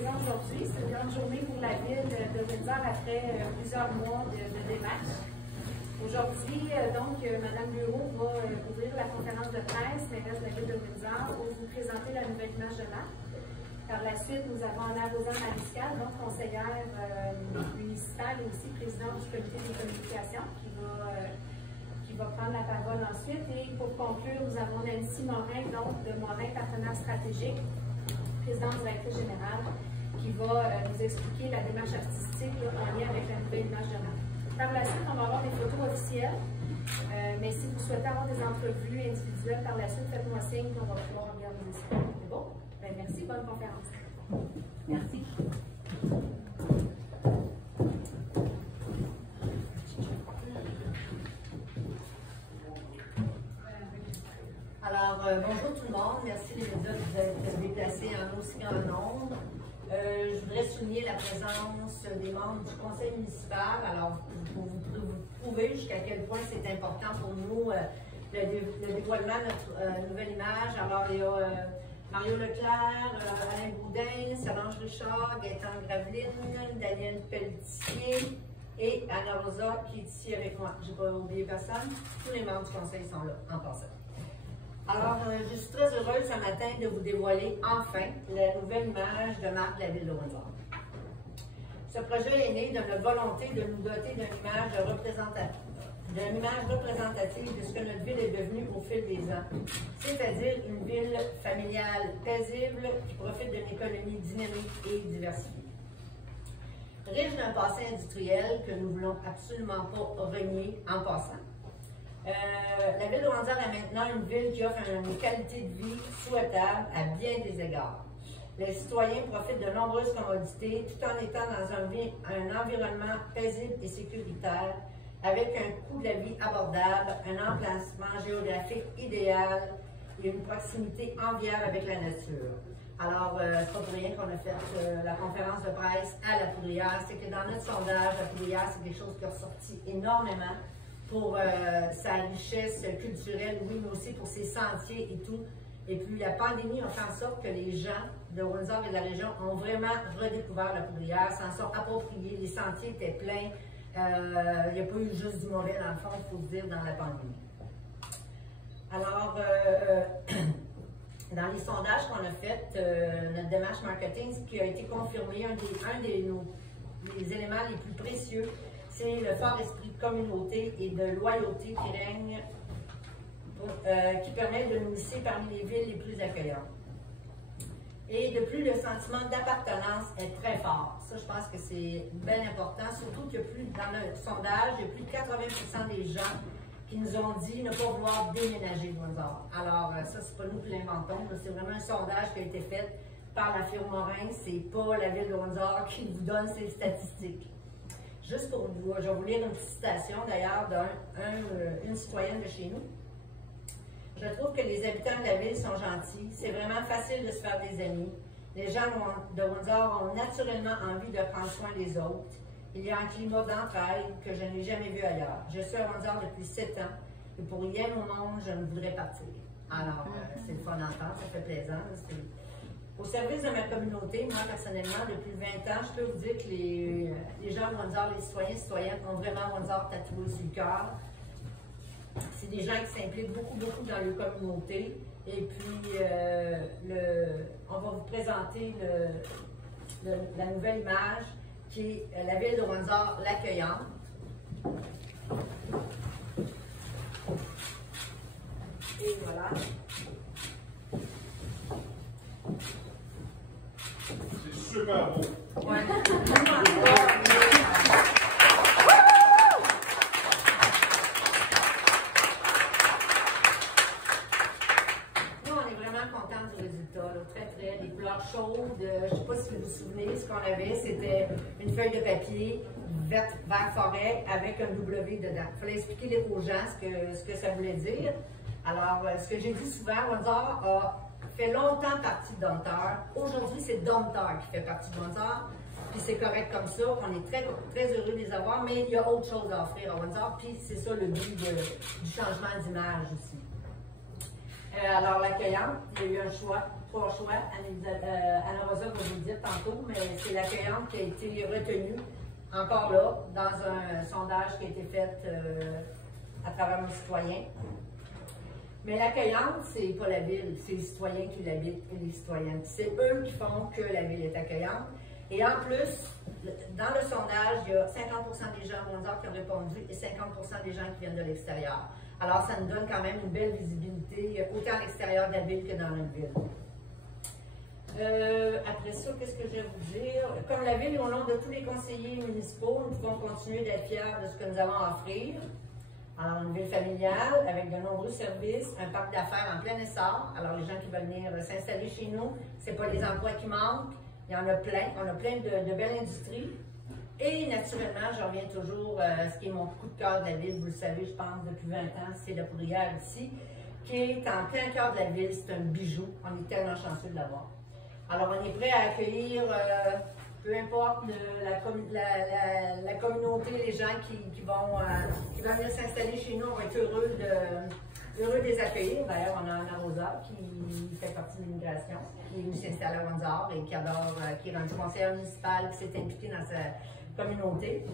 présent aujourd'hui. C'est une grande journée pour la ville de Windsor après plusieurs mois de démarches. Aujourd'hui, Mme Bureau va ouvrir la conférence de presse, mairesse de la ville de Windsor, pour vous présenter la nouvelle image de marque. Par la suite, nous avons Anna Rosanne Mariscal, donc conseillère municipale et aussi présidente du comité des communications, qui va prendre la parole ensuite. Et pour conclure, nous avons Nancy Morin, donc de Morin Partenaire Stratégique, présidente directrice générale, qui va nous expliquer la démarche artistique en lien avec la nouvelle image de marque. Par la suite, on va avoir des photos officielles, mais si vous souhaitez avoir des entrevues individuelles par la suite, faites-moi signe qu'on va pouvoir organiser ça. C'est bon? Bien, merci, bonne conférence. Merci. Alors, bonjour tout le monde. Merci les médias de vous être déplacés en aussi grand nombre. Je voudrais souligner la présence des membres du conseil municipal. Alors, pour vous prouver jusqu'à quel point c'est important pour nous le dévoilement de notre nouvelle image. Alors, il y a Mario Leclerc, Alain Boudin, Solange Richard, Gaëtan Graveline, Daniel Pelletier et Anna Rosa qui est ici avec moi. Je n'ai pas oublié personne. Tous les membres du conseil sont là en passant. Alors, je suis très heureuse ce matin de vous dévoiler enfin la nouvelle image de marque de la ville de Windsor. Ce projet est né d'une volonté de nous doter d'une image représentative de ce que notre ville est devenue au fil des ans, c'est-à-dire une ville familiale paisible qui profite d'une économie dynamique et diversifiée. Riche d'un passé industriel que nous ne voulons absolument pas renier en passant. La ville de Windsor est maintenant une ville qui offre une qualité de vie souhaitable à bien des égards. Les citoyens profitent de nombreuses commodités tout en étant dans un environnement paisible et sécuritaire avec un coût de la vie abordable, un emplacement géographique idéal et une proximité enviable avec la nature. Alors, c'est pas pour rien qu'on a fait la conférence de presse à La Poudrière, c'est que dans notre sondage, La Poudrière, c'est quelque chose qui a ressorti énormément pour sa richesse culturelle, oui, mais aussi pour ses sentiers et tout. Et puis la pandémie a fait en sorte que les gens de Windsor et de la région ont vraiment redécouvert La Poudrière, s'en sont appropriés, les sentiers étaient pleins. Il n'y a pas eu juste du mauvais dans le fond, il faut se dire, dans la pandémie. Alors, dans les sondages qu'on a fait, notre démarche marketing, ce qui a été confirmé, un des éléments les plus précieux, c'est le fort esprit de communauté et de loyauté qui règne, qui permet de nous hisser parmi les villes les plus accueillantes. Et de plus, le sentiment d'appartenance est très fort. Ça, je pense que c'est bien important, surtout qu'il y a plus, dans le sondage, il y a plus de 80% des gens qui nous ont dit ne pas vouloir déménager de Windsor. Alors, ça, c'est pas nous qui l'inventons, c'est vraiment un sondage qui a été fait par la firme Morin, c'est pas la ville de Windsor qui vous donne ces statistiques. Juste pour vous, je vais vous lire une petite citation d'ailleurs d'une citoyenne de chez nous. Je trouve que les habitants de la ville sont gentils. C'est vraiment facile de se faire des amis. Les gens de Windsor ont naturellement envie de prendre soin des autres. Il y a un climat d'entraide que je n'ai jamais vu ailleurs. Je suis à Windsor depuis 7 ans et pour rien au monde, je ne voudrais partir. Alors, c'est le fun d'entendre, ça fait plaisant. Au service de ma communauté, moi personnellement, depuis 20 ans, je peux vous dire que les gens de Windsor, les citoyens et citoyennes ont vraiment Windsor tatoué sur le cœur. C'est des gens qui s'impliquent beaucoup dans leur communauté. Et puis, on va vous présenter la nouvelle image qui est la ville de Windsor l'accueillante. Et voilà. C'est super beau. Ouais. Des couleurs chaudes. Je ne sais pas si vous vous souvenez, ce qu'on avait, c'était une feuille de papier vert forêt avec un W dedans. Il fallait expliquer aux gens ce que ça voulait dire. Alors, ce que j'ai dit souvent, Windsor a fait longtemps partie de Domtar. Aujourd'hui, c'est Domtar qui fait partie de Windsor. Puis c'est correct comme ça. On est très, très heureux de les avoir, mais il y a autre chose à offrir à Windsor. Puis c'est ça le but du changement d'image aussi. Alors, l'accueillante, il y a eu un choix 3 choix. Anna Rosa va vous le dire tantôt, mais c'est l'accueillante qui a été retenue, encore là, dans un sondage qui a été fait à travers nos citoyens. Mais l'accueillante, c'est pas la ville, c'est les citoyens qui l'habitent et les citoyennes. C'est eux qui font que la ville est accueillante. Et en plus, dans le sondage, il y a 50% des gens de Windsor qui ont répondu et 50% des gens qui viennent de l'extérieur. Alors, ça nous donne quand même une belle visibilité, autant à l'extérieur de la ville que dans notre ville. Après ça, qu'est-ce que je vais vous dire? Comme la ville, au nom de tous les conseillers municipaux, nous pouvons continuer d'être fiers de ce que nous avons à offrir. Alors, une ville familiale avec de nombreux services, un parc d'affaires en plein essor. Alors, les gens qui veulent venir s'installer chez nous, ce n'est pas les emplois qui manquent. Il y en a plein. On a plein de belles industries. Et naturellement, je reviens toujours à ce qui est mon coup de cœur de la ville. Vous le savez, je pense, depuis 20 ans, c'est la Poudrière ici, qui est en plein cœur de la ville. C'est un bijou. On est tellement chanceux de l'avoir. Alors, on est prêt à accueillir, peu importe la communauté, les gens qui vont venir s'installer chez nous. On va être heureux de les accueillir. D'ailleurs, on a Anna Rosa qui fait partie de l'immigration, qui est venue s'installer à Windsor et qui est rendue conseillère municipale, qui s'est impliquée dans sa communauté.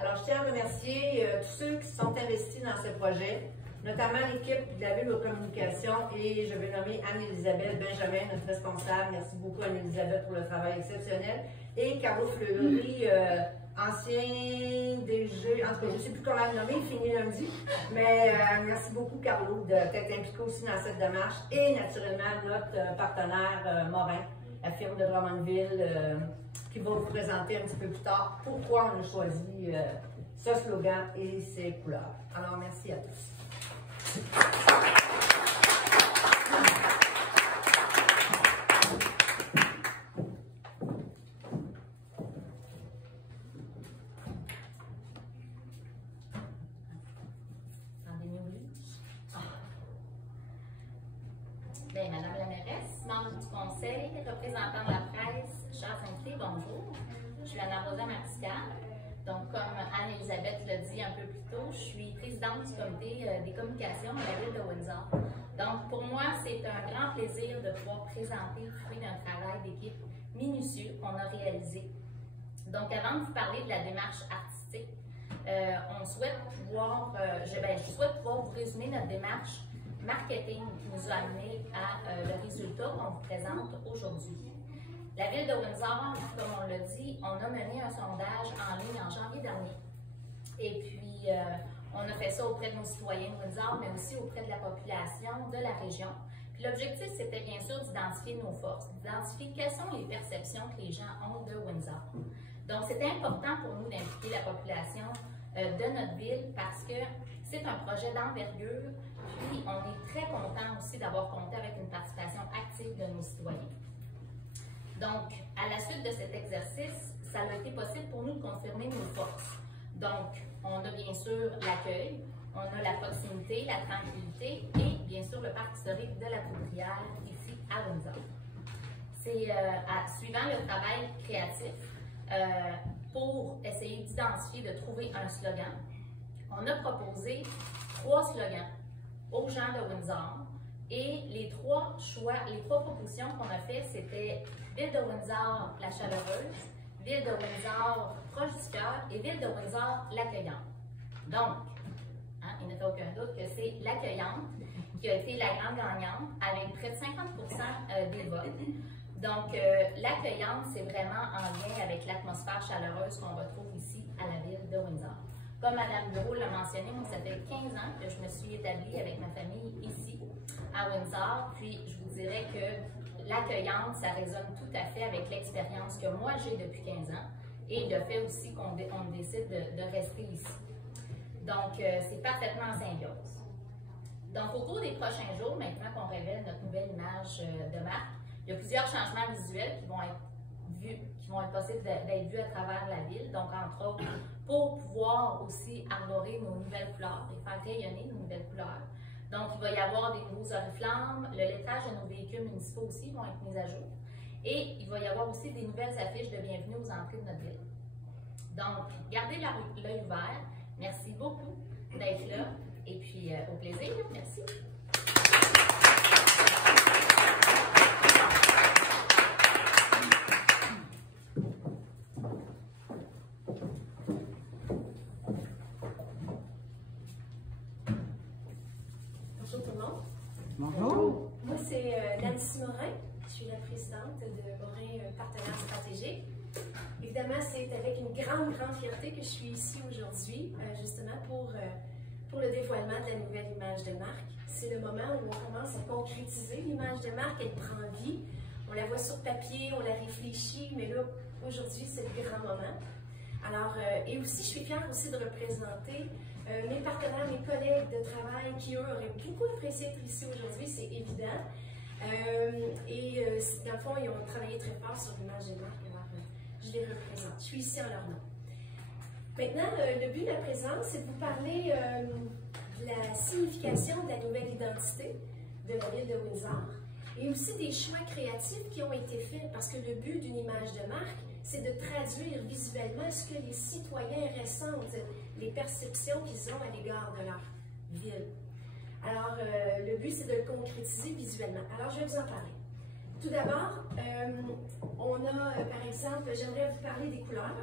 Alors, je tiens à remercier tous ceux qui se sont investis dans ce projet, notamment l'équipe de la Ville aux communications, et je vais nommer Anne-Élisabeth Benjamin, notre responsable. Merci beaucoup Anne-Élisabeth pour le travail exceptionnel. Et Carlo Fleury, ancien DG, en tout cas, je ne sais plus comment le nommer, il finit lundi. Mais merci beaucoup Carlo d'être impliqué aussi dans cette démarche. Et naturellement, notre partenaire Morin, la firme de Drummondville, qui va vous présenter un petit peu plus tard pourquoi on a choisi ce slogan et ses couleurs. Alors, merci à tous. Bien, Madame la mairesse, membre du conseil, représentant de la presse, chers invités, bonjour. Je suis Anna Rosa Martical. Donc, comme Anne-Élisabeth l'a dit un peu plus tôt, je suis présidente du comité des communications de la ville de Windsor. Donc, pour moi, c'est un grand plaisir de pouvoir présenter le fruit d'un travail d'équipe minutieux qu'on a réalisé. Donc, avant de vous parler de la démarche artistique, je souhaite pouvoir vous résumer notre démarche marketing qui nous a amené à le résultat qu'on vous présente aujourd'hui. La ville de Windsor, comme on l'a dit, on a mené un sondage en ligne en janvier dernier. Et puis, on a fait ça auprès de nos citoyens de Windsor, mais aussi auprès de la population de la région. Puis l'objectif, c'était bien sûr d'identifier nos forces, d'identifier quelles sont les perceptions que les gens ont de Windsor. Donc, c'était important pour nous d'impliquer la population de notre ville parce que c'est un projet d'envergure. Puis, on est très content aussi d'avoir compté avec une participation active de nos citoyens. Donc, à la suite de cet exercice, ça a été possible pour nous de confirmer nos forces. Donc, on a bien sûr l'accueil, on a la proximité, la tranquillité et bien sûr le parc historique de la Poudrière ici à Windsor. C'est suivant le travail créatif pour essayer d'identifier, de trouver un slogan, on a proposé 3 slogans aux gens de Windsor. Et les 3 propositions qu'on a faites, c'était Ville de Windsor, la chaleureuse, Ville de Windsor, proche du cœur et Ville de Windsor, l'accueillante. Donc, il ne fait aucun doute que c'est l'accueillante qui a été la grande gagnante avec près de 50% des votes. Donc, l'accueillante, c'est vraiment en lien avec l'atmosphère chaleureuse qu'on retrouve ici à la Ville de Windsor. Comme Mme Bureau l'a mentionné, moi, ça fait 15 ans que je me suis établie avec ma famille ici, à Windsor. Puis, je vous dirais que l'accueillante, ça résonne tout à fait avec l'expérience que moi, j'ai depuis 15 ans et le fait aussi qu'on décide de rester ici. Donc, c'est parfaitement en symbiose. Donc, au cours des prochains jours, maintenant qu'on révèle notre nouvelle image de marque, il y a plusieurs changements visuels qui vont être possibles d'être vus à travers la ville. Donc, entre autres, pour pouvoir aussi arborer nos nouvelles couleurs et faire rayonner nos nouvelles couleurs. Donc, il va y avoir des nouveaux oriflammes, le lettrage de nos véhicules municipaux aussi vont être mis à jour. Et il va y avoir aussi des nouvelles affiches de bienvenue aux entrées de notre ville. Donc, gardez l'œil ouvert. Merci beaucoup d'être là. Et puis, au plaisir. Merci. évidemment, c'est avec une grande, grande fierté que je suis ici aujourd'hui, justement pour le dévoilement de la nouvelle image de marque. C'est le moment où on commence à concrétiser l'image de marque, elle prend vie. On la voit sur papier, on la réfléchit, mais là, aujourd'hui, c'est le grand moment. Alors, et aussi, je suis fière aussi de représenter mes partenaires, mes collègues de travail qui, eux, auraient beaucoup apprécié être ici aujourd'hui, c'est évident. Dans le fond, ils ont travaillé très fort sur l'image de marque, alors je les représente. Je suis ici en leur nom. Maintenant, le but de la présence, c'est de vous parler de la signification de la nouvelle identité de la ville de Windsor et aussi des choix créatifs qui ont été faits, parce que le but d'une image de marque, c'est de traduire visuellement ce que les citoyens ressentent, les perceptions qu'ils ont à l'égard de leur ville. Alors, le but, c'est de le concrétiser visuellement. Alors, je vais vous en parler. Tout d'abord, on a, par exemple, j'aimerais vous parler des couleurs.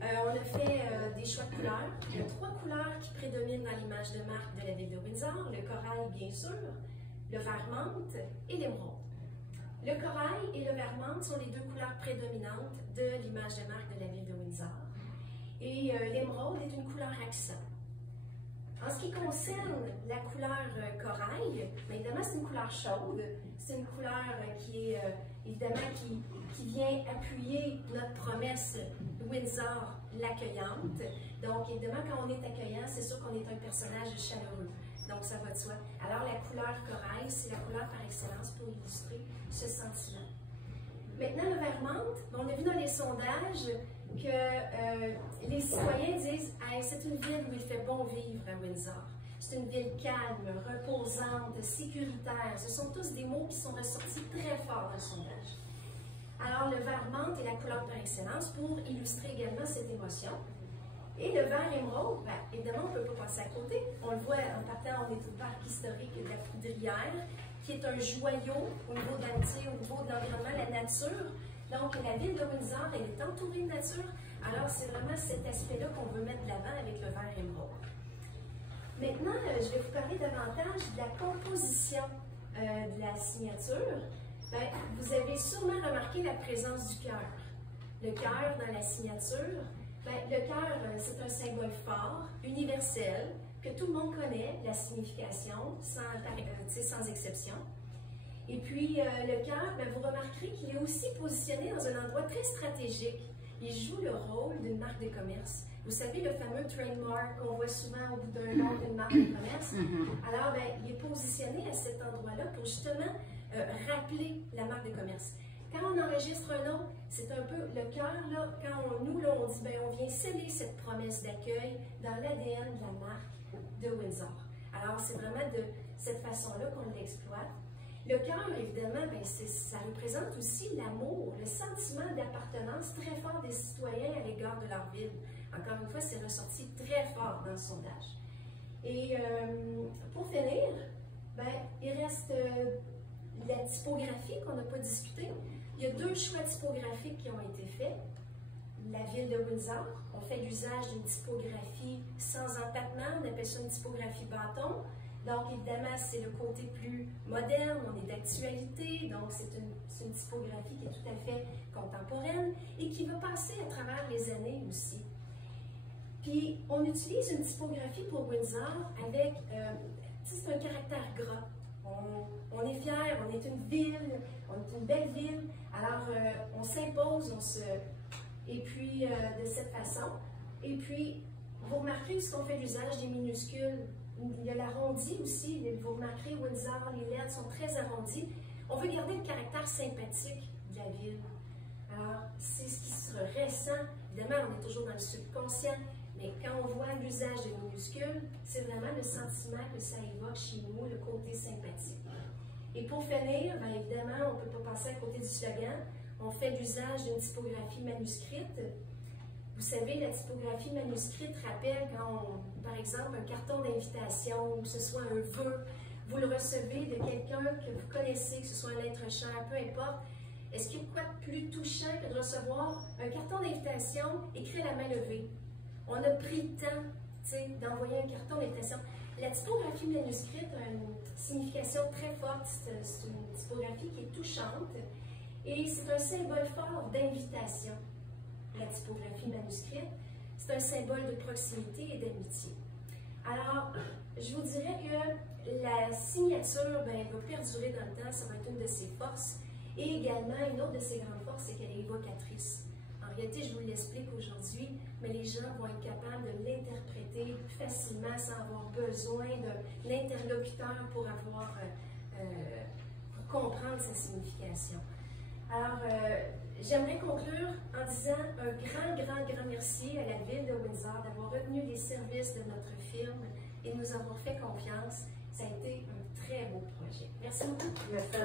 On a fait des choix de couleurs. Il y a 3 couleurs qui prédominent dans l'image de marque de la ville de Windsor. Le corail, bien sûr, le vert menthe et l'émeraude. Le corail et le vert menthe sont les 2 couleurs prédominantes de l'image de marque de la ville de Windsor. Et l'émeraude est une couleur accent. En ce qui concerne la couleur corail, bien évidemment, c'est une couleur chaude. C'est une couleur qui est, évidemment, qui vient appuyer notre promesse Windsor, l'accueillante. Donc, évidemment, quand on est accueillant, c'est sûr qu'on est un personnage chaleureux. Donc, ça va de soi. Alors, la couleur corail, c'est la couleur par excellence pour illustrer ce sentiment. Maintenant, le vert menthe, on a vu dans les sondages que les citoyens disent hey, c'est une ville où il fait bon vivre à Windsor. C'est une ville calme, reposante, sécuritaire. Ce sont tous des mots qui sont ressortis très fort dans le sondage. Alors, le vert menthe est la couleur par excellence pour illustrer également cette émotion. Et le vert émeraude, bien, évidemment, on ne peut pas passer à côté. On le voit en partant, on est au parc historique de la Poudrière, qui est un joyau au niveau de l'amitié, au niveau de l'environnement, la nature. Donc, la ville de Windsor, elle est entourée de nature. Alors, c'est vraiment cet aspect-là qu'on veut mettre de l'avant avec le vert émeraude. Maintenant, je vais vous parler davantage de la composition de la signature. Bien, vous avez sûrement remarqué la présence du cœur. Le cœur dans la signature. Bien, le cœur, c'est un symbole fort, universel, que tout le monde connaît, la signification, sans exception. Et puis, le cœur, bien, vous remarquerez qu'il est aussi positionné dans un endroit très stratégique. Il joue le rôle d'une marque de commerce. Vous savez, le fameux trademark qu'on voit souvent au bout d'un nom d'une marque de commerce. Alors, bien, il est positionné à cet endroit-là pour justement rappeler la marque de commerce. Quand on enregistre un nom, c'est un peu le cœur, là, quand on dit, bien, on vient sceller cette promesse d'accueil dans l'ADN de la marque de Windsor. Alors, c'est vraiment de cette façon-là qu'on l'exploite. Le cœur, évidemment, bien, ça représente aussi l'amour, le sentiment d'appartenance très fort des citoyens à l'égard de leur ville. Encore une fois, c'est ressorti très fort dans le sondage. Et pour finir, bien, il reste la typographie qu'on n'a pas discutée. Il y a 2 choix typographiques qui ont été faits. La ville de Windsor, on fait l'usage d'une typographie sans empattement, on appelle ça une typographie bâton. Donc, évidemment, c'est le côté plus moderne, on est d'actualité, donc c'est une typographie qui est tout à fait contemporaine et qui va passer à travers les années aussi. Puis, on utilise une typographie pour Windsor avec, c'est un caractère gras. On est fiers, on est une ville, on est une belle ville, alors on s'impose, et puis de cette façon. Et puis, vous remarquerez qu'on fait l'usage des minuscules. Il y a l'arrondi aussi, vous remarquerez, Windsor, les lettres sont très arrondies. On veut garder le caractère sympathique de la ville. Alors, c'est ce qui se ressent. Évidemment, on est toujours dans le subconscient, mais quand on voit l'usage de minuscules, c'est vraiment le sentiment que ça évoque chez nous, le côté sympathique. Et pour finir, bien évidemment, on ne peut pas passer à côté du slogan. On fait l'usage d'une typographie manuscrite. Vous savez, la typographie manuscrite rappelle quand, par exemple, un carton d'invitation, ou que ce soit un vœu, vous le recevez de quelqu'un que vous connaissez, que ce soit un être cher, peu importe. Est-ce qu'il y a quoi de plus touchant que de recevoir un carton d'invitation écrit à la main levée? On a pris le temps d'envoyer un carton d'invitation. La typographie manuscrite a une signification très forte. C'est une typographie qui est touchante et c'est un symbole fort d'invitation. la typographie manuscrite. C'est un symbole de proximité et d'amitié. Alors, je vous dirais que la signature va perdurer dans le temps, ça va être une de ses forces. Et également, une autre de ses grandes forces, c'est qu'elle est évocatrice. En réalité, je vous l'explique aujourd'hui, mais les gens vont être capables de l'interpréter facilement sans avoir besoin d'un interlocuteur pour comprendre sa signification. Alors, j'aimerais conclure en disant un grand merci à la Ville de Windsor d'avoir retenu les services de notre firme et de nous avoir fait confiance. Ça a été un très beau projet. Merci beaucoup. Merci.